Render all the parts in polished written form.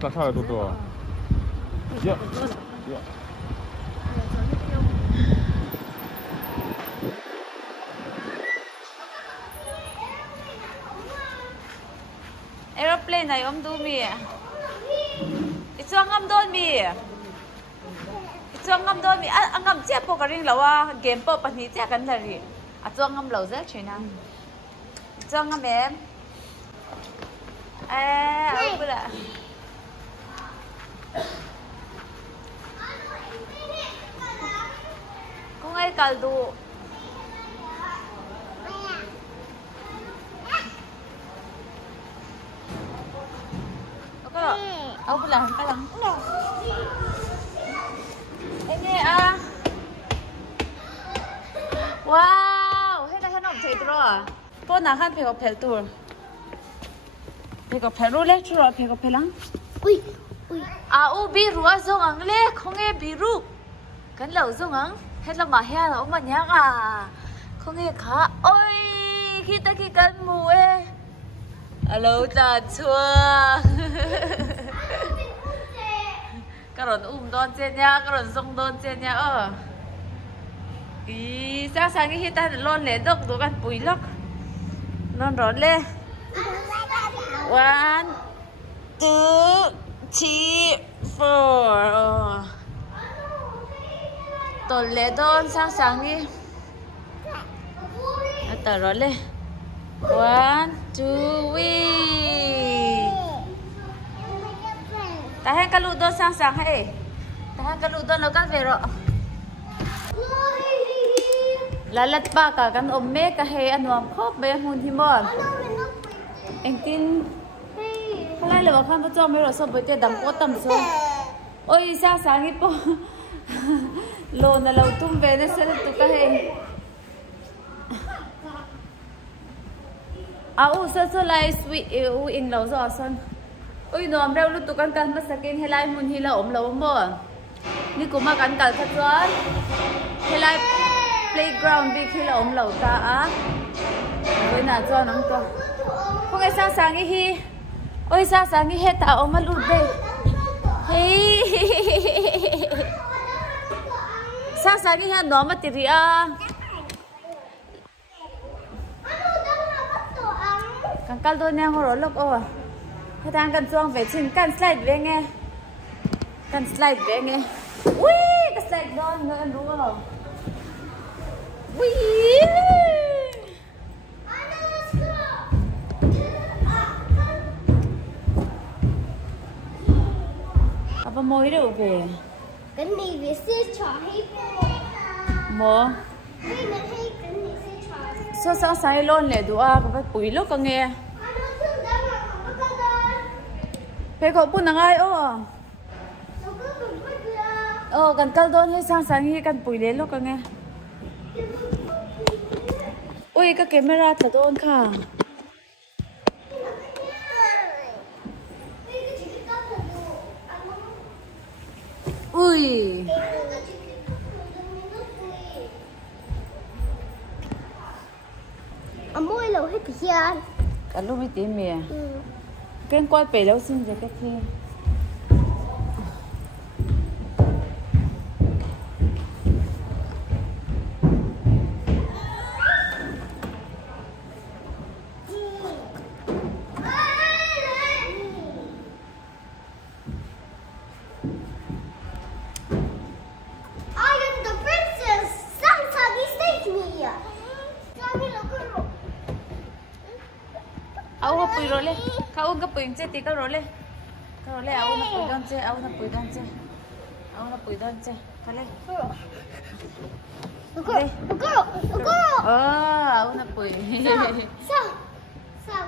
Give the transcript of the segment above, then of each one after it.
Tá sao rồi tụi Dạ. Dạ. Aeroplane này ông du mi à? Itong ngam don mi. Itong ngam don mi. Ang ngam chia po karing lawa game po pani chia kan lari. Atong ngam lau zel china. Itong ngam em. Aku pula. Kung ay kaldo. Aku pula, palang. Ini wow, hết là nóng thấy rồi. Tôi nào khăn phải có phèo tur. Phải có phèo rồi, chú rồi phải có phèo lắm. Ui, ui. Biru azong ang le, không nghe biru. Kan lâu zong ang, hết là mà hea là ông mà nhang không nghe khá. Ôi, khi ta khi kan mù alo ta chua. Karon don chen nha, karon song don chen nha Sang sang cái hita lon le dok do kan pui lok. Non ron le. 1, 2, 3, 4. Tol le don sang sang ni. Ata ron le. 1, 2, wee. Tahan kalu don sang sang Tahan kalu don lo kan vero. Lalat pa ka kan omme ka anuam khop be hun hi mon. Anh tin. Halai le ba khan ba chom me ro so boy te dam ko tam so. Oi sang sang hi po. Lo na lo tum be na sel tu ka so lai sweet in lo zo son. Ôi nó rêu lúc tụi con cần mất skin hay lại muốn hi là ốm lâu mà ni cũng mà cần thật rồi hay lại playground đi khi là ốm lâu ta với nào cho nó to không ai sang sang hi ôi sang sang hi hết ta ốm mà lụt đây sang sang hi nó mà tỉ càng cao đôi ngang rồi lúc Hãy đang cần chuông về trình cần slide về nghe. Cần slide về nghe. Ui, cái slide đó nữa đúng không? Ui. Apa mau đâu về? Cái này về xe trò hay Mo. So sang sai lon le du cái bụi lúc có nghe. Phải có bún ngay gần cao đôn hay sang sáng như gần bụi đến lúc cả nghe. Ui cái camera thật đôn cả. Ui. Môi lâu hết tiền. Cả lúc mới tìm mẹ. Cái quay về lâu xin về cái kia. Aku pui role, kau ke pui je, tika role, kau role, aku nak pui don je, aku nak pui don je, aku nak pui don je, kale. Go. Aku nak pui. So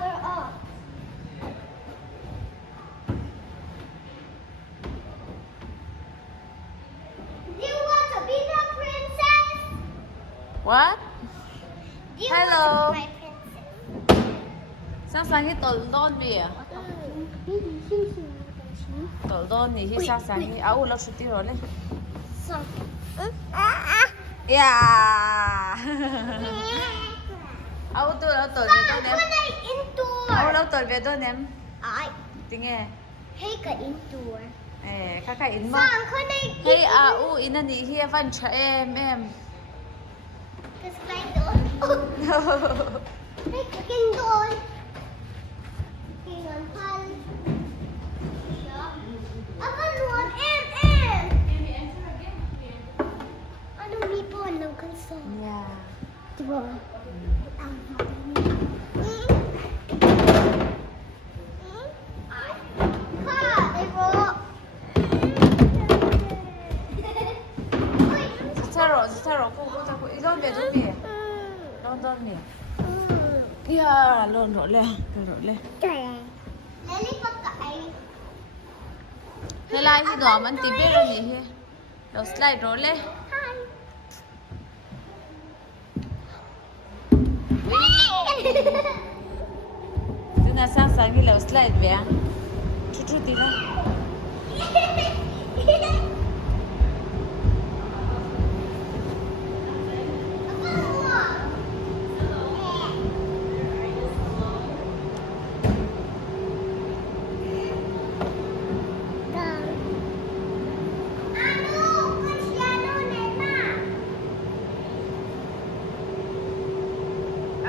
we're off. Do you want to be the princess? What? Do you Hello. want to be my princess? Sang sang cái tol don bia. Tol don ni hi sang sang ni, aku lo suti role. Yeah. Aku tu lo tol về đâu ném. Aku lo tol về đâu ném. Tiếng nghe. Hey, ka indoor. Kaka in mo. Saan ko na Hey, ina ni hiya van cha em. Kasi kain doon. Hey, kakin doon. Kingan pal. Apa luan em. Ano ni po ang kanso? Yeah. Diba? Saro, ko ilon be du be. London ni. Ya, lon ro le. Lollipop ka ay. Helai hi no man ti be ro ni he. Lo slide ro le. Tu na sang ni lo slide be. Chu ti na.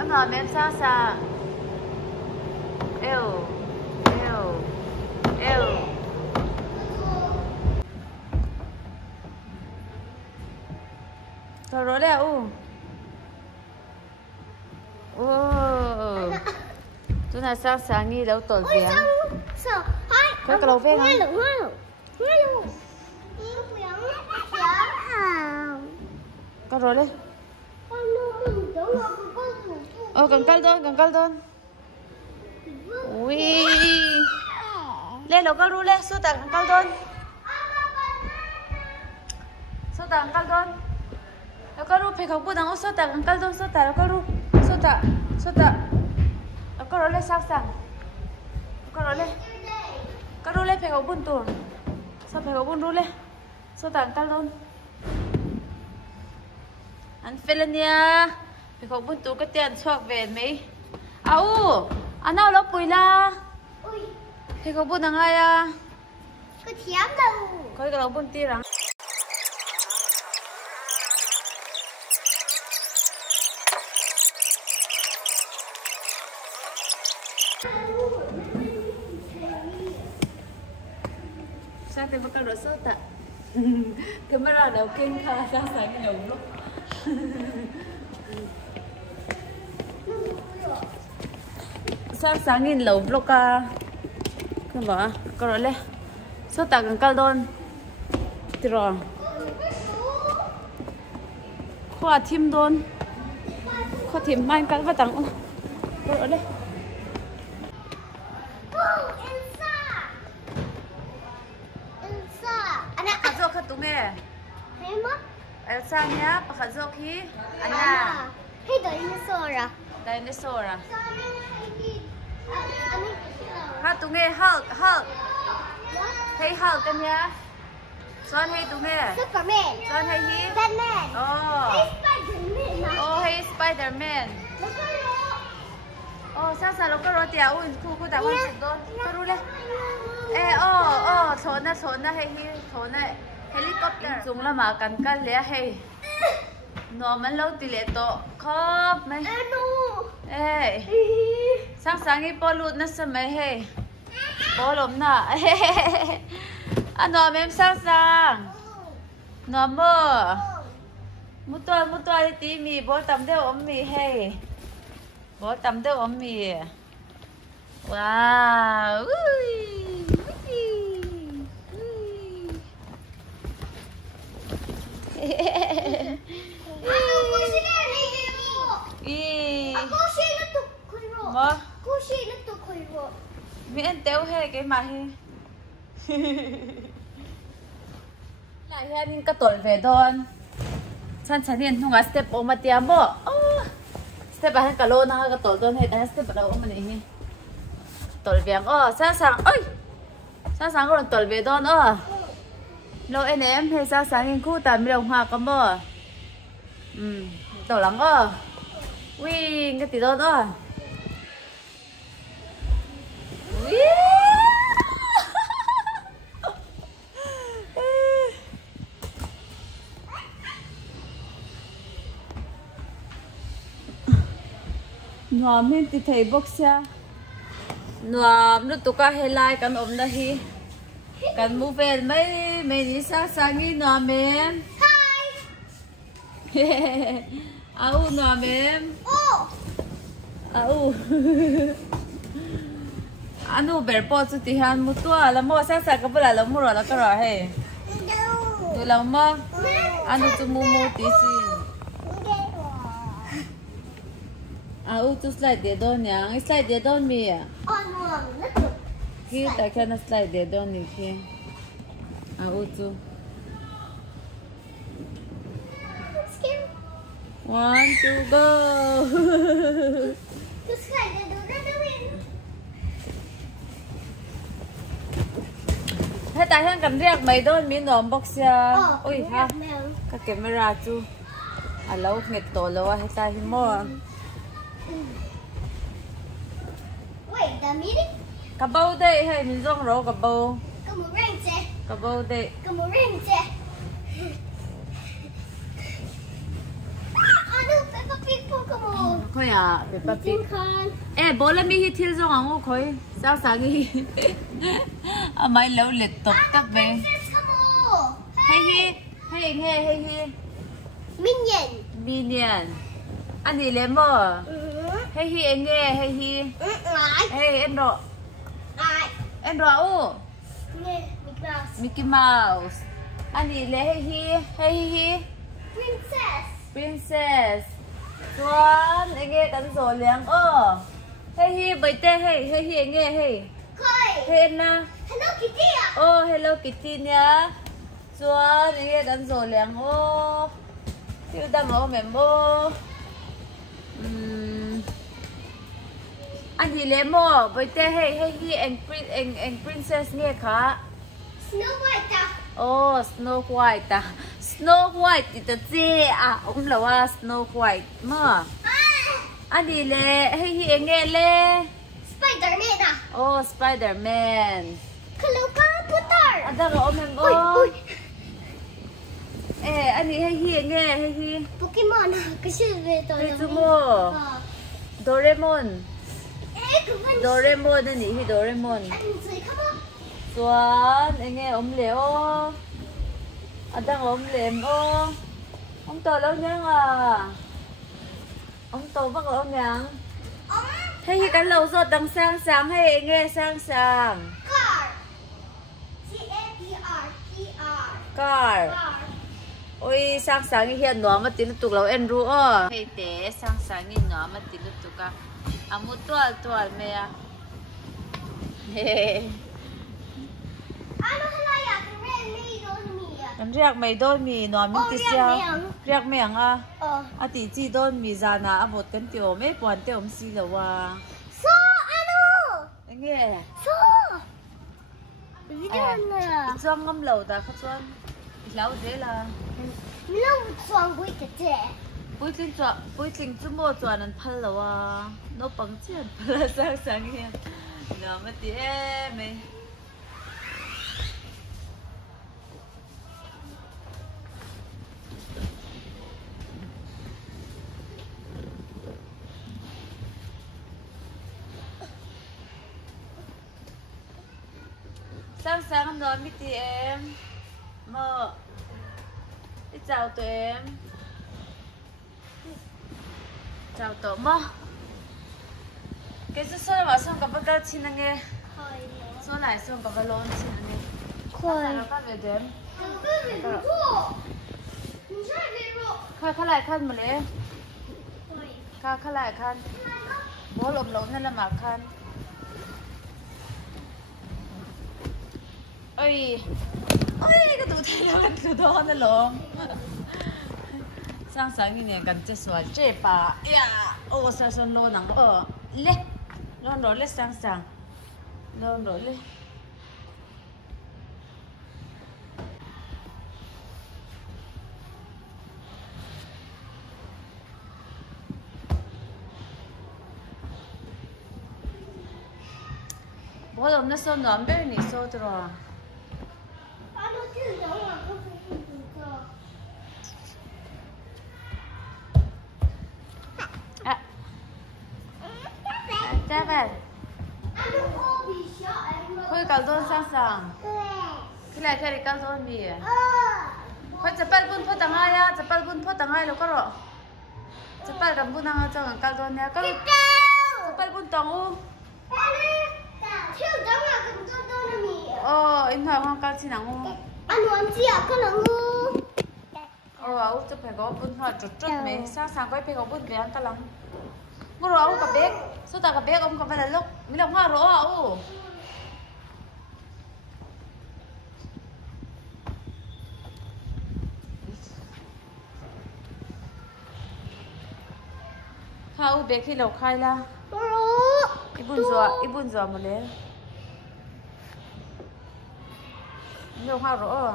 Ngồi em sao eo thôi rồi đấy chúng ta sao sáng nghi đâu tổn tiếng cái đầu phê không cái rồi đấy cần call đơn ui lên đâu có ru lên số tặng call đơn đâu có ru phải không bữa nào số tặng call đơn số tặng đâu có ru số tặng đâu có ru lên sao sang có ru lên phải không buồn tuồng sao phải không buồn ru lên số tặng call đơn anh phê lên nha phải không buồn tu cái tiền xoạc về mấy anh nào lóc bùi la phải không buồn ai à có thiám đâu coi cái lóc buồn ti rằng sao thì bakal rasa tak kamera đầu kinh kha sao sáng cái nhung lúc sao sáng nghìn lẩu lúc cái bảo cái rồi lên số tặng cần cao đôn thì rồi khoa thêm đôn khoa thêm mai cái bắt tặng cái rồi lên nghe Elsa nya pakazok hi ana hey dinosaur ha tu nghe Hulk hey Hulk kan ya son hey tu nghe Superman son hey hi Batman hey Spiderman sao lo ko ro tia ku ta wan su don ko ru le thona hey hi thona helicopter dùng là mà cần cân lẽ hay nó mình lâu tỷ lệ to khóc mấy ê sáng đi bỏ lụt nó xem mấy hay bỏ lụm nè nó em sáng nó mơ mua tôi tí mì bỏ tầm theo ống mì hay bỏ tầm theo ống mì wow miễn téo hay cái mà hay lại hay nên cái tuổi về đón chân nên không có step ôm mà tiêm bộ step hay cả lô na cái tuổi đón hay ta step đâu ôm mà này tuổi về sáng có lần tuổi về đón lô em hay sáng in khu tạm đồng hòa có mơ tàu lắng ui cái tí đó nuam hin ti thei box ya nuam nu tuka helai kan om na hi kan mu vel mai mai ni sa sangi nuam em Hi. au nuam em Oh. au anu berpo chu ti han mu to la mo sa sa ka bula la mu ro la ka ra he No. tu la ma anu chu mu mu ti sin au tu slide de don yang slide de don mi à Oh no. Let's ki ta kana slide de don ni ki au tu skin. 1 2 go Just like they do that doing.ให้ตาท่านกันเรียกไม่โดนมีหนอมบอกเสียอุ้ยฮะ Mel. ก็เก็บไม่ราจูอ่ะแล้วเงียบโตแล้วว่าให้ตาหิมอ Wait, the meeting? กระเป๋าได้ให้มินซ่องรอกระเป๋า Come on, ring it. กระเป๋าได้ Come on, ring it. Ah, no, Peppa Pig Pokemon. ค่อยอ่ะเป็นปั๊บปิ๊ก Con. เอ๊ะบอกแล้วมีฮิตที่ซ่องอ่ะงูค่อยสาวสาวนี่อ่ะไม่แล้วเล็ดตกตักไป Princess, come on. ให้ฮีให้เงี้ยให้ฮี Minion. มีเนียนอันนี้เลมอให้ฮีเองเงี้ยให้ฮี Lại. ให้เอ็นรอ Lại. เอ็นรออู้ Nè, Mickey Mouse. มิกกี้เมาส์อันนี้เลยให้ฮี Princess. princess ส่วนเองเงี้ยกันโซเลี้ยงให้ฮีใบเต้ให้ฮีเองเงี้ยให้ Coi. เห็นนะ Hello Kitty à? hello kitty เนี่ยส่วนเองเงี้ยกันโซเลี้ยงที่ดำเอาแม่โบอันนี้เลยโมใบเต้ให้ฮีเอง princess เนี่ยค่ะ Snow White à? Snow White à Snow White thì ta dê à ông là wa Snow White mà À. anh đi lệ hay nghe lệ Spider-Man à? Spider-Man Hello Potter. anh đang ở em Ui, ui. anh đi hay nghe hay Pokemon à? Cái gì về tôi Cái gì mà? Doraemon Ê, cứ vẫn Doraemon anh đi Doraemon ăn gì không á? Tuan anh nghe ông lệ anh đang ở lệ ông to lâu nhang à ông to bắt lâu nhang Ông hay cái lầu rồi đằng sang sáng hay nghe sang sáng Car. C-A-R. T-R. car Car. ôi sang sáng hiện nó mà tin tục lâu em ru hay té sang sáng nhìn nó mà tin tục à amu tual mẹ à Ano halaya? Red me don't me à? anh riêng mày đôi mì nó mình tí xia riêng miệng à à tí chỉ đôi mì ra na một cái tiểu mấy bọn tiểu ông xí đâu à So, ano? anh nghe So. Video na. trong ngâm lẩu ta phát xuân lẩu thế là Lâu xoang quỷ cái gì? bui linh chú mua chọn anh phật lẩu à nó bằng chuyện phật sang sáng nghe nó mà tí mày sáng sáng em nói với chị em mơ đi chào tụi em chào tụi mơ cái số mà xong gặp bác chị năng nghe số lại xong gặp bác lon chị năng nghe Khôi. nó phát về đếm Cái gì rùa? Mình sẽ về rùa. khai lại khăn mà lấy khai lại khăn bố lộn lộn nên là mặc khăn ôi cái tủ thay là cái đó nó lộn sáng sáng như này cần chơi xoài chơi bà ya sao sao lộn nắng lê lộn rồi lê sáng sáng lộn rồi lê bố lộn nó sao nó không biết gì sao rồi Ano chứ giống là không phải cho. Khôi cả đôn sang sang. Khi lại khi cả đôn mi. Khôi chụp bắt bún phốt tang ai à, chụp bắt bún phốt tang ai lúc đó. Chụp bắt cầm bún ang cho cả đôn nha. Cái chụp bắt bún tang u. Em nói hoang cao chi nắng u. Anh muốn gì à? Con là ngu. Áo chụp phải có bún hoa chút chút mẹ. Sang sang coi phải có bún về ăn ta lắm. Ngô rồi ông cặp bếp, số ta cặp bếp ông cặp phải là lúc mình làm hoa rồi áo. Khao bếp khi lẩu khai la. Ibun giò một lẽ. Nhiều hoa rồi.